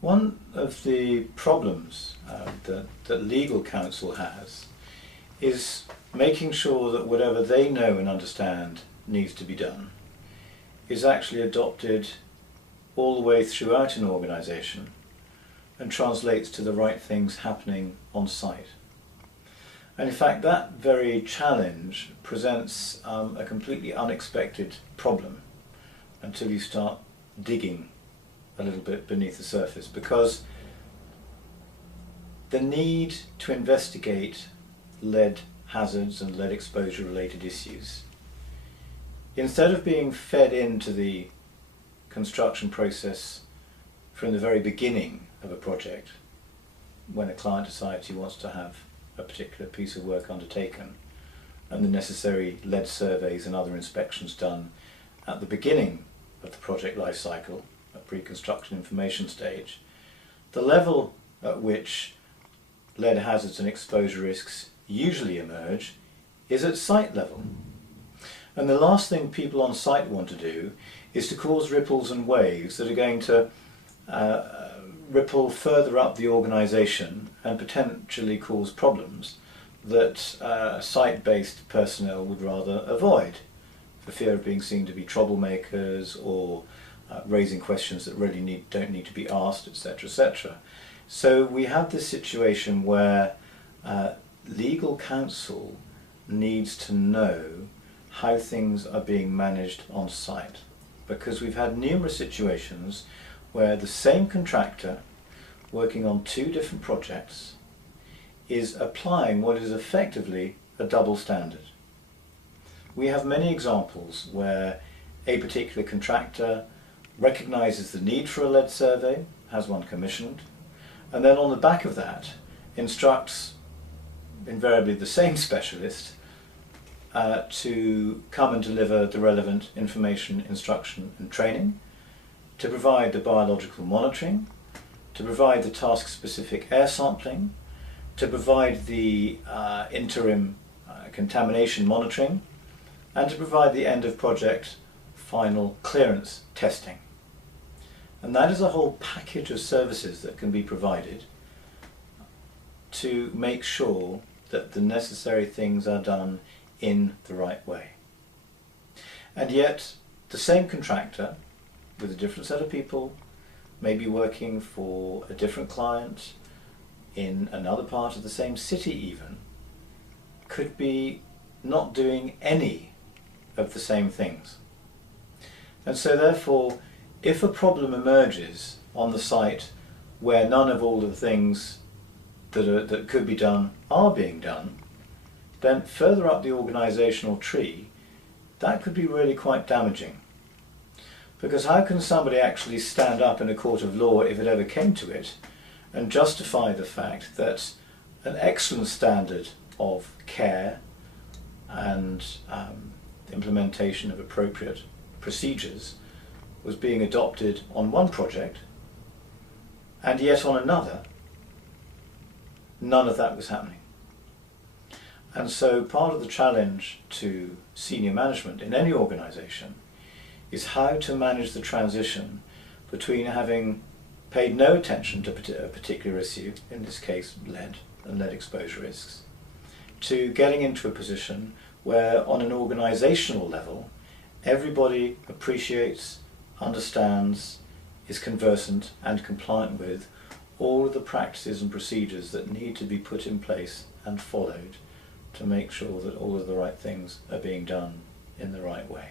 One of the problems that legal counsel has is making sure that whatever they know and understand needs to be done is actually adopted all the way throughout an organisation and translates to the right things happening on site. And in fact, that very challenge presents a completely unexpected problem until you start digging a little bit beneath the surface, because the need to investigate lead hazards and lead exposure related issues, instead of being fed into the construction process from the very beginning of a project, when a client decides he wants to have a particular piece of work undertaken and the necessary lead surveys and other inspections done at the beginning of the project life cycle, at pre-construction information stage, the level at which lead hazards and exposure risks usually emerge is at site level. And the last thing people on site want to do is to cause ripples and waves that are going to ripple further up the organisation and potentially cause problems that site-based personnel would rather avoid, for fear of being seen to be troublemakers or raising questions that really don't need to be asked, etc., etc. So we have this situation where legal counsel needs to know how things are being managed on site, because we've had numerous situations where the same contractor working on two different projects is applying what is effectively a double standard. We have many examples where a particular contractor recognises the need for a lead survey, has one commissioned, and then on the back of that instructs invariably the same specialist to come and deliver the relevant information, instruction and training, to provide the biological monitoring, to provide the task-specific air sampling, to provide the interim contamination monitoring, and to provide the end-of-project final clearance testing. And that is a whole package of services that can be provided to make sure that the necessary things are done in the right way. And yet, the same contractor, with a different set of people, may be working for a different client in another part of the same city even, could be not doing any of the same things. And so therefore, if a problem emerges on the site where none of all the things that could be done are being done, then further up the organisational tree, that could be really quite damaging. Because how can somebody actually stand up in a court of law, if it ever came to it, and justify the fact that an excellent standard of care and implementation of appropriate procedures was being adopted on one project, and yet on another, none of that was happening? And so part of the challenge to senior management in any organisation is how to manage the transition between having paid no attention to a particular issue, in this case lead and lead exposure risks, to getting into a position where on an organisational level everybody appreciates, understands, is conversant and compliant with all of the practices and procedures that need to be put in place and followed to make sure that all of the right things are being done in the right way.